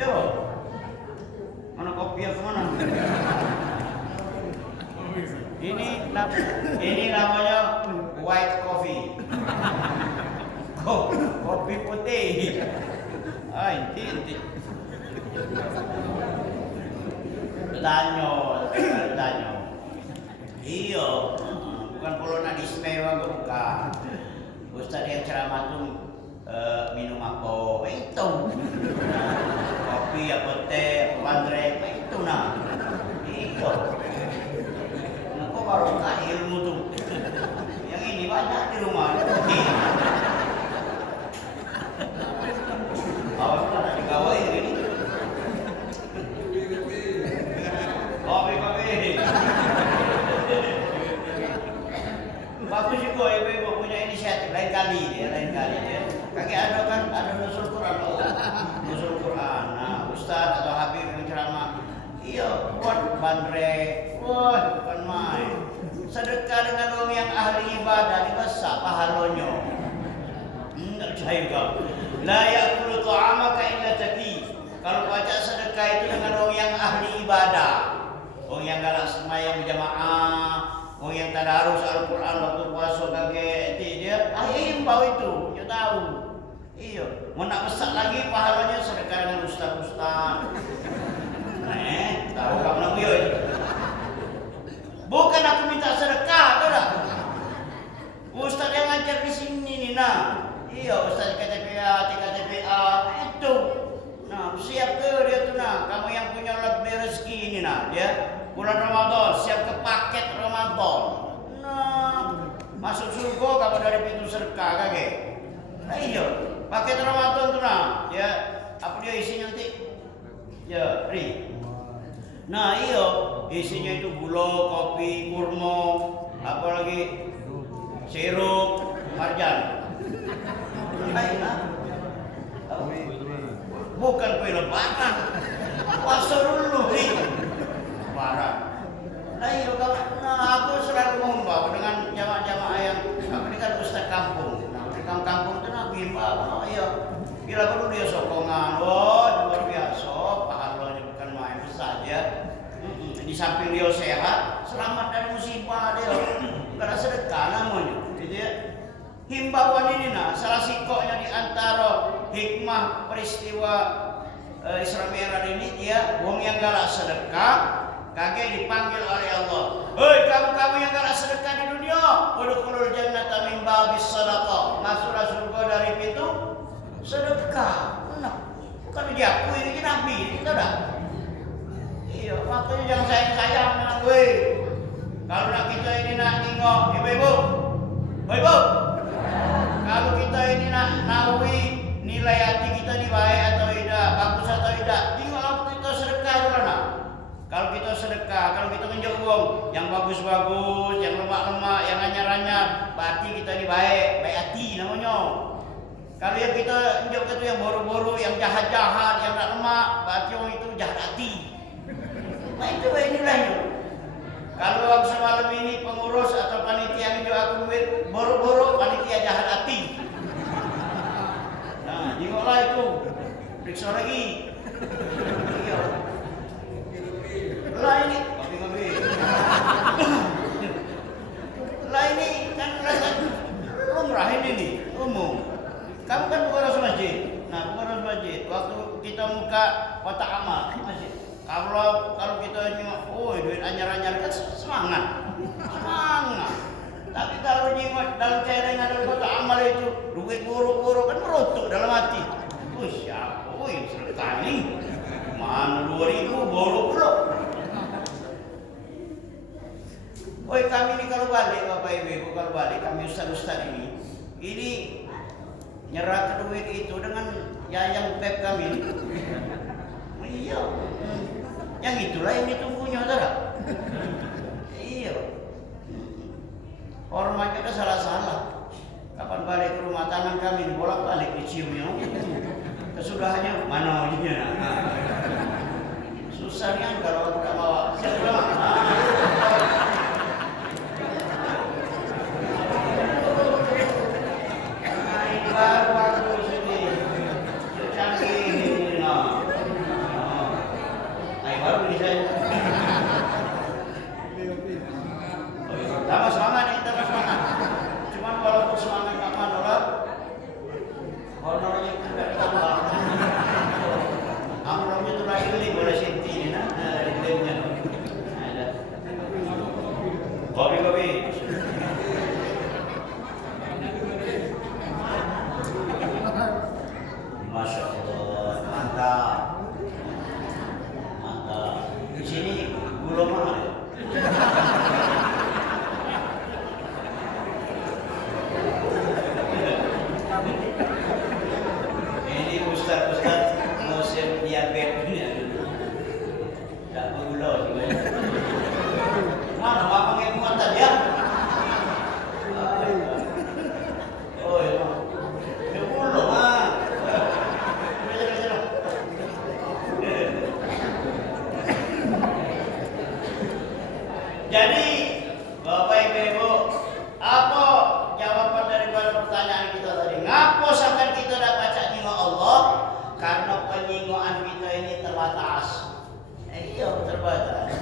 coba, mana kopi yang kemana? Ini namanya white coffee. Kopi putih. Inti. Bertanya. Iya, bukan polonan istimewa bukan. Ustaz yang ceramah tuh minum apa? Itu. Kopi apa teh, bandrek, itu nah. Itu. Kok baru tak ilmu tuh. Yang ini banyak di rumah. Awas ada digawai ini. Kopi. Bagus juga ibu punya inisiatif lain kali dia. Kaki ada nusul Quran, nusul Quran. Nah, Ustaz atau Habib yang ceramah, iya buat bandrek, wah bukan main. Sedekah dengan orang yang ahli ibadah ini besar pahalanya. Enggak percaya kau. La ya'kulu ta'amaka illa taqi. Kalau baca sedekah itu dengan orang yang ahli ibadah, orang yang galak sembahyang berjamaah, orang yang tadarus Al-Quran waktu puasa kage dia himbau itu, dia tahu. Iya. Mau nak besar lagi pahalanya sedekah dengan ustaz-ustaz. Tahu kamu nak yo itu. Bukan aku minta sedekah, tidak. Ustaz yang ngajar di sini nih, nah. Iya, ustaz KTPA, TKTPA itu. Nah, siap ke dia tuh nah. Kamu yang punya lebih rezeki ini nah, dia bulan Ramadan siap ke paket Ramadan. Nah, masuk surga kamu dari pintu sedekah kage. Nah iya, paket Ramadan tuh nah. Ya, apa dia isinya nanti? Ya, ri. Nah iya, isinya itu gula, kopi, kurma, apalagi sirup, marjan. Bukan kue lebaran, puasa dulu nih, lebaran. Nah iya, aku selalu mengimbau dengan jamaah-jamaah yang ini kan ustaz kampung. Nah di kampung itu nabi himbau, iya, bila perlu dia sokongan, luar biasa, pahalanya bukan main saja. Di samping dia sehat, selamat dari musibah dia, karena sedekah namanya, gitu ya. Himbauan ini nah, salah sikoknya di antara hikmah peristiwa Isra Mi'raj ini dia, wong yang galak sedekah, kagak dipanggil oleh Allah. Hei kamu yang galak sedekah di dunia, udkhulul jannata min babis shadaqah. Masuklah surga dari pintu sedekah. Nah, bukan diakui ini nabi, kita dah. Iya, makanya jangan sayang-sayang nak gue. Kalau nak kita ini nak nengok, ibu-ibu. Kalau kita ini nak nawi nilai hati kita ini baik atau tidak, bagus atau tidak, tinggal kita sedekah dulu nak. Kalau kita sedekah, kalau kita ngenjok uang yang bagus-bagus, yang lemak-lemak, yang anyar-anyar, berarti kita ini baik hati namanya. Kalau yang kita ngenjok itu yang boru-boru, yang jahat-jahat, yang tak lemak, berarti orang itu jahat hati. Nah itu baik nilainya. Kalau waktu semalam ini pengurus atau panitia yang juga aku duit boro-boro, panitia jahat hati. Nah, tengoklah itu, periksa lagi. Iya. Lah ini, ngopi-ngopi. Lah ini kan lumrah ini umum. Kamu kan pengurus masjid. Nah, pengurus masjid. Waktu kita buka kotak amal masjid. Kalau kita nyengok, duit anyar-anyar kan semangat. Tapi kalau nyengok dalam cairan dalam kotak amal itu duit buruk-buruk kan merotok dalam hati. Siapa? Sedekah ini. Mana 2000 buruk-buruk. Kami ini kalau balik Bapak Ibu, kalau balik kami ustaz-ustaz ini nyerah ke duit itu dengan yayang pep kami. Iya. Yang itulah yang ditunggunya, saudara. Iya. Hormatnya udah salah-salah. Kapan balik ke rumah tangan kami bolak-balik diciumnya. Kesudahannya mana ujungnya? Susahnya kalau aku tak bawa. Siapa bawa? Ini baru aku sini. Canggih ini. Baru ini saya. Tambah semangat nih, tambah semangat. Cuman walaupun semangat Pak Manola, honornya tidak tambah. Amromnya tuh lagi ini boleh senti ini, nah dari klaimnya. Ada. Kopi. Masya Allah, mantap. Di sini gula mahal. Ini ustaz musim diabetes ini. Tak bergula juga. Mana bapak yang muat tadi ya? Oh iya. Ya gula mah. Jadi Bapak Ibu, apa jawaban daripada pertanyaan kita tadi? Ngapa sampai kita dapat nyingok Allah? Karena penyingokan kita ini terbatas. Iya, terbatas.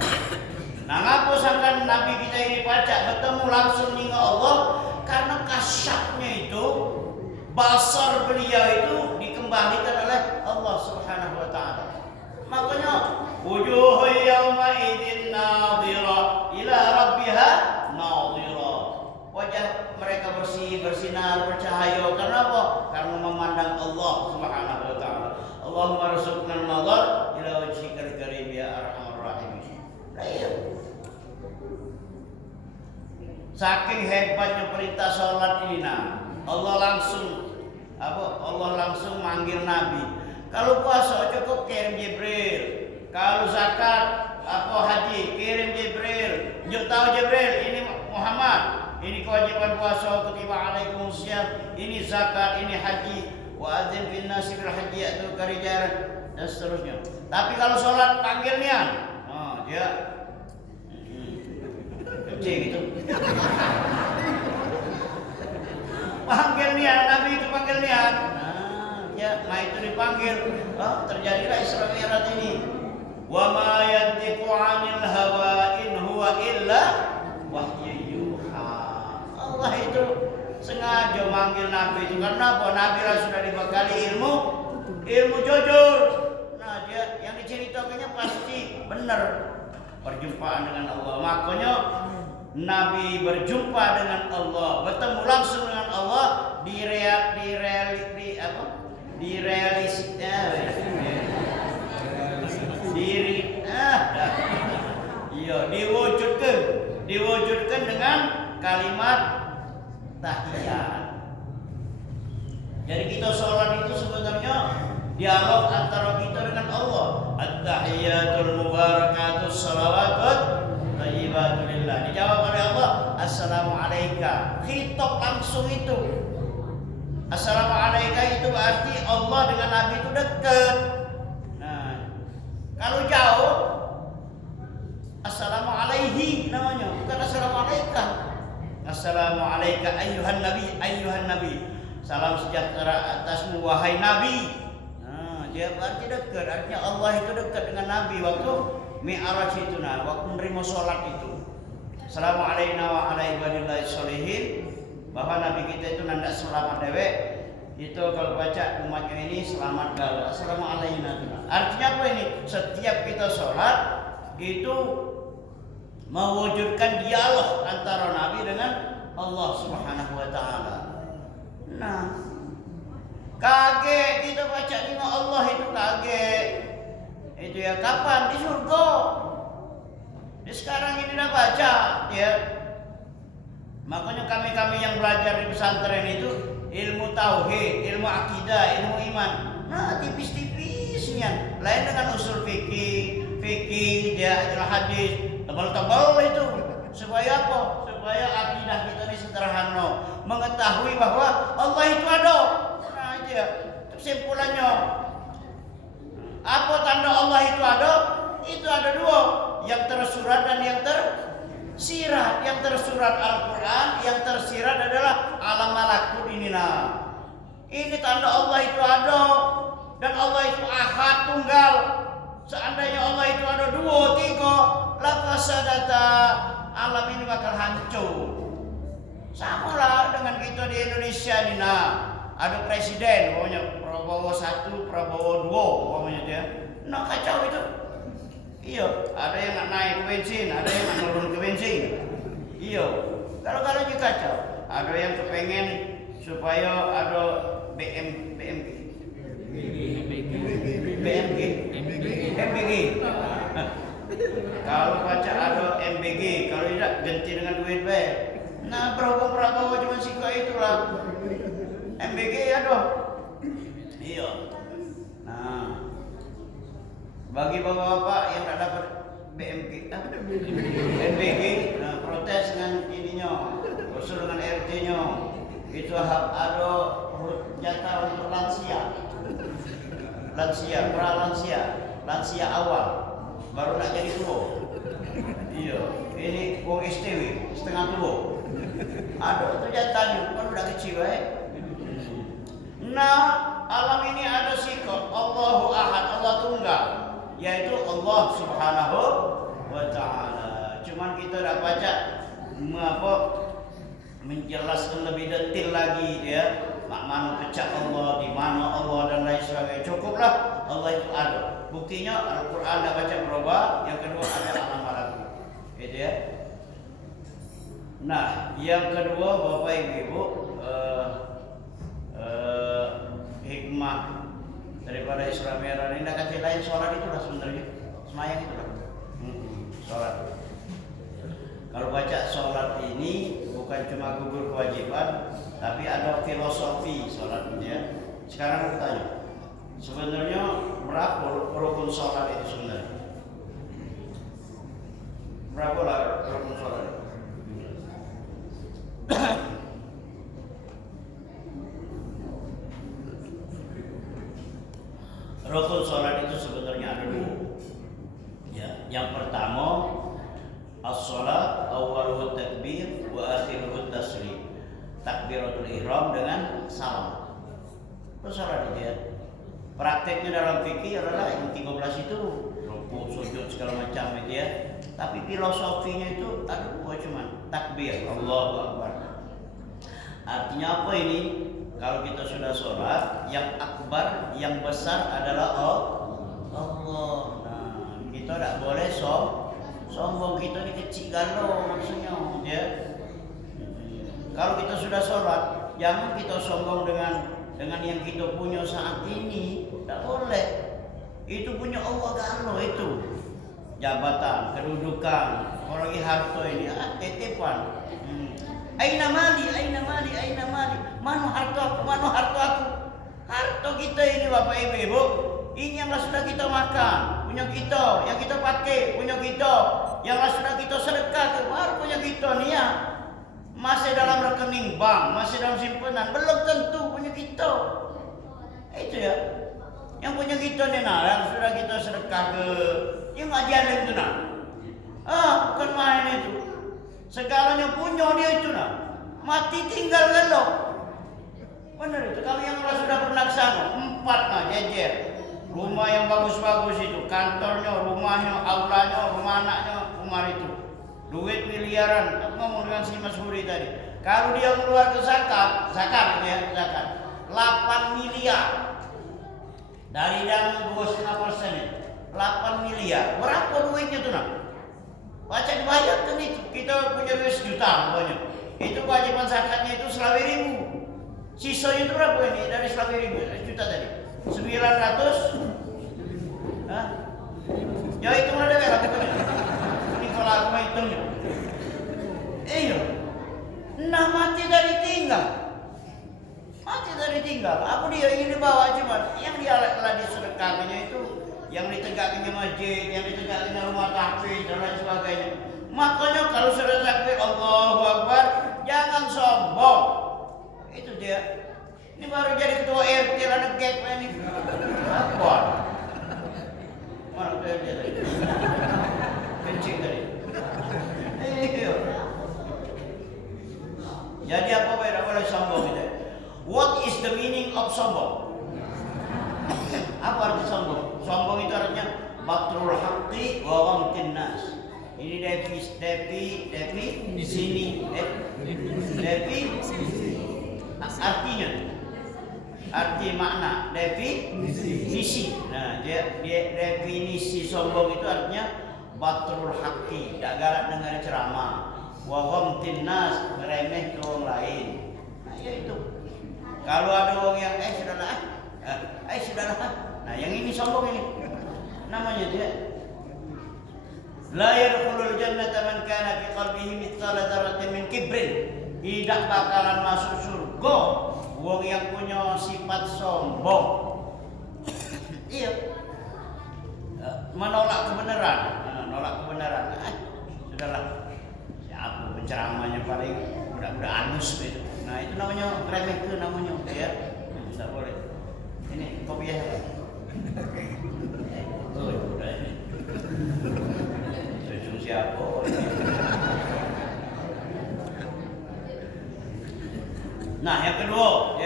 Nah, ngapa sampai Nabi kita ini baca bertemu langsung nyingok Allah? Karena kasyafnya itu, basar beliau itu dikembangkan dikembalikan oleh Allah Subhanahu wa taala. Makanya wujuhul yauma idzin nadhira ila rabbiha nadhira. Wajah mereka bersih, bersinar, bercahaya. Karena apa? Karena memandang Allah Subhanahu wa taala. Allahumma rzuqna an-nadhar ila wajhikal karim ya arhamar rahimin. Saking hebatnya perintah sholat ini, Allah langsung manggil Nabi. Kalau puasa cukup kirim Jibril. Kalau zakat haji kirim Jibril. Juk tahu Jibril, ini Muhammad, ini kewajiban puasa, kutiba alaikumusiyam, ini zakat, ini haji, wa adzin fin nasi bil haji atau karijar dan seterusnya. Tapi kalau sholat panggilnya, dia kecil gitu. Panggil niat, Nabi itu panggil niat. Itu dipanggil. Terjadilah Isra Mi'raj ini. Wa ma yantiqu 'anil hawa in huwa illa wahyu yuha. Allah itu sengaja manggil Nabi itu karena apa? Nabi sudah dibekali ilmu jujur. Nah, dia yang diceritakannya pasti benar. Perjumpaan dengan Allah. Makanya Nabi berjumpa dengan Allah, bertemu langsung dengan Allah diwujudkan dengan kalimat tahiyat. Jadi kita sholat itu sebenarnya dialog antara kita dengan Allah. At-tahiyatul mubarakatus salawatut thayyibatulillah. Dijawab oleh Allah, assalamu alayka. Khitab langsung itu. Assalamu alayka itu berarti Allah dengan Nabi itu dekat. Nah, kalau jauh assalamu alaihi namanya, bukan assalamu alayka. Assalamu alayka ayyuhan nabi. Salam sejahtera atasmu wahai Nabi. Nah, dia berarti dekat. Artinya Allah itu dekat dengan Nabi waktu Mi'raj itu, waktu menerima sholat itu. Assalamu alayna wa ala ibadillahi sholihin. Bahwa Nabi kita itu nandak selamat dewek. Itu kalau baca umatnya ini selamat galau. Assalamu alayna. Artinya apa ini? Setiap kita sholat itu mewujudkan dialog antara Nabi dengan Allah Subhanahu wa taala. Nah, kaget kita baca nama Allah itu kaget. Itu ya kapan? Di surga. Di sekarang ini dah baca ya. Makanya kami yang belajar di pesantren itu ilmu tauhid, ilmu akidah, ilmu iman. Nah, tipis-tipisnya. Lain dengan usul fikih, dia hadis, tebal-tebal itu. Supaya apa? Supaya akidah kita ini sederhana, mengetahui bahwa Allah itu ada. Nah aja kesimpulannya. Apa tanda Allah itu ada? Itu ada dua, yang tersurat dan yang tersirat. Yang tersurat Al-Quran, yang tersirat adalah alam malakut ini. Ini tanda Allah itu ada, dan Allah itu ahad, tunggal. Seandainya Allah itu ada dua, tiga, lafasadata, alam ini bakal hancur. Sama lah dengan kita di Indonesia ini. Ada presiden, pokoknya Prabowo 1, Prabowo 2, pokoknya dia. Nah kacau itu. Iya, ada yang nak naik ke bensin, ada yang nak turun ke bensin. Iya, kalau juga kacau. Ada yang kepengen supaya ada MBG. Kalau baca ada MBG, kalau tidak ganti dengan duit baik. Nah, Prabowo cuma singkat itulah. MBG ada. Iya. Nah, bagi bapak-bapak yang tak dapat MBG, protes dengan ininya, usul dengan RT-nya, itu ada jatah untuk lansia awal, baru nak jadi tua. Iya, ini uang STW setengah tua. Ada itu jatahnya, kan udah kecil Nah, alam ini ada sikap Allahu Ahad, Allah tunggal, yaitu Allah Subhanahu wa taala. Cuman kita dah baca menjelaskan lebih detail lagi ya. mana pecah Allah, di mana Allah dan lain sebagainya. Cukuplah Allah itu ada. Buktinya Al-Quran dah baca berubah. Yang kedua ada alam-alam. Gitu ya. Nah, yang kedua Bapak Ibu, hikmah daripada Isra Mi'raj ini, kata lain sholat itulah sebenarnya, semayang itulah. Sholat. Kalau baca sholat ini bukan cuma gugur kewajiban, tapi ada filosofi sholat ini ya. Sekarang aku tanya, sebenarnya berapa rukun sholat itu sebenarnya? Berapa lah rukun sholat? Rukun sholat itu sebenarnya ada dua. Ya, yang pertama as-sholat awwaluhu takbir wa akhiruhu taslim. Takbiratul ihram dengan salam. Itu sholat itu ya. Prakteknya dalam fikih adalah yang 13 itu rukuk, sujud segala macam itu ya. Tapi filosofinya itu ada dua cuma takbir, Allahu Akbar. Artinya apa ini? Kalau kita sudah sholat, yang akbar, yang besar adalah Allah. Nah, kita tidak boleh sombong, kita ini kecil galau maksudnya ya. Kalau kita sudah sholat, jangan kita sombong dengan yang kita punya saat ini. Tidak boleh. Itu punya Allah galau itu. Jabatan, kedudukan, apalagi harta ini, titipan. Aina mali, aina mali, aina mali. Mana harta aku, mana harta aku. Harta kita ini Bapak Ibu, ini yang sudah kita makan, punya kita, yang kita pakai, punya kita, yang sudah kita sedekah ke, baru punya kita nih ya. Masih dalam rekening bank, masih dalam simpanan, belum tentu punya kita. Itu ya. Yang punya kita nih nah, yang sudah kita sedekah ke, yang ngajarin itu nah. Bukan main itu. Segalanya punya dia itu nah. Mati tinggal gelap. Benar itu. Kalau yang sudah pernah ke sana, 4 nah jejer. Rumah yang bagus-bagus itu, kantornya, rumahnya, aulanya, rumah anaknya, rumah itu. Duit miliaran. Aku ngomong dengan si Mas Huri tadi. Kalau dia keluar ke zakat ya, zakat. 8 miliar. Dari yang 2,5%. 8 miliar. Berapa duitnya tuh nah? Baca dibayar kan itu. Kita punya duit 1 juta banyak. Itu kewajiban zakatnya itu 100.000. Sisanya itu berapa ini? Dari 100.000 juta tadi. 900. Hah? Ya itu ada berapa itu? Ini kalau aku hitungnya. Iya. Nah mati dari tinggal. Mati dari tinggal. Aku dia ini dibawa cuma yang dia telah disedekahkannya itu, yang ditegakkannya masjid, yang ditegakkannya rumah tahfiz dan lain sebagainya. Makanya kalau sudah takbir Allahu Akbar, jangan sombong. Itu dia. Ini baru jadi ketua RT lah negek ini. Apa? Mana dia tadi? Kencing tadi. Jadi apa beda boleh sombong itu? What is the meaning of sombong? Apa arti sombong? Sombong itu artinya batrul haqqi wa ghamtin nas. Ini artinya, arti makna, definisi. Nah, definisi sombong itu artinya batrul haqqi, tidak galak dengar ceramah. Wa ghamtin nas, meremeh ke orang lain. Nah, ya itu. Kalau ada orang yang sudahlah. Nah, yang ini sombong ini. Namanya dia la yadkhulul jannata man kana fi qalbihi mithqala dzarratin min kibrin. Tidak bakalan masuk surga wong yang punya sifat sombong. Iya. Menolak kebenaran. Sudahlah. Siapa penceramahnya paling udah anus gitu. Nah, itu namanya remeh ke namanya ya. Tidak boleh. Ini kopi ya. Udah ini. Cucu siapa? Nah, yang kedua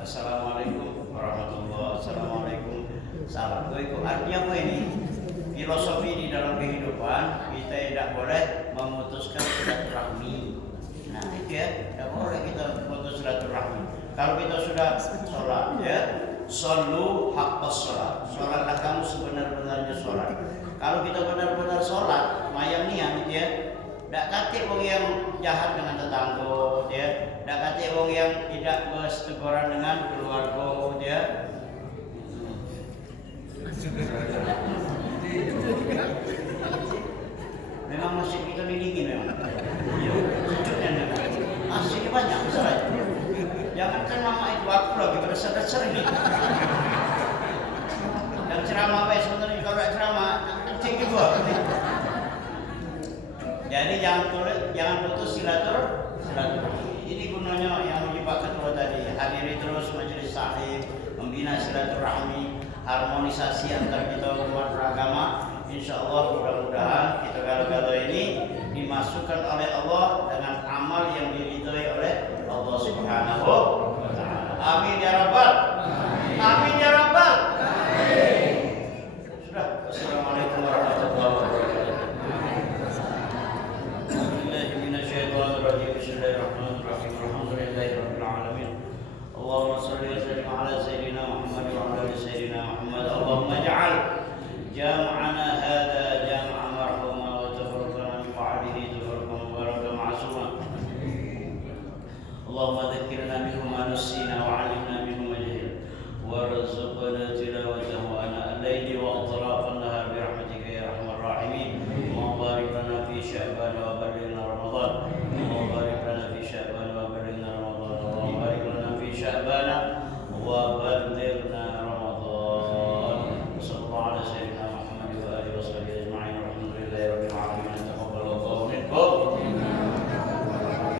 assalamualaikum warahmatullahi wabarakatuh. Assalamualaikum. Salam. Itu artinya apa ini? Filosofi di dalam kehidupan kita tidak boleh memutuskan silaturahmi. Nah itu ya, tidak boleh kita putus silaturahmi. Kalau kita sudah sholat ya, shollu haqqas sholat, sholatlah kamu sebenar-benarnya sholat. Kalau kita benar-benar sholat, mayang niat gitu ya, tidak kate wong yang jahat dengan tetangga, ya, tidak kate wong yang tidak berteguran dengan keluarga, ya. Memang masjid kita ini dingin memang. Iya, sejuknya memang. Aslinya banyak masalahnya. Jangan kan mama itu aku lagi berdesak-desak ini. Dan ceramah baik sebenarnya kalau ada ceramah kencing juga. Jadi jangan putus silaturahmi. Ini gunanya yang Pak Ketua tadi, hadiri terus majelis taklim, membina silaturahmi, harmonisasi antar kita umat beragama. Insya Allah mudah-mudahan kita galau-galau ini dimasukkan oleh Allah dengan amal yang diridhai oleh Allah Subhanahu wa taala. Amin ya rabbal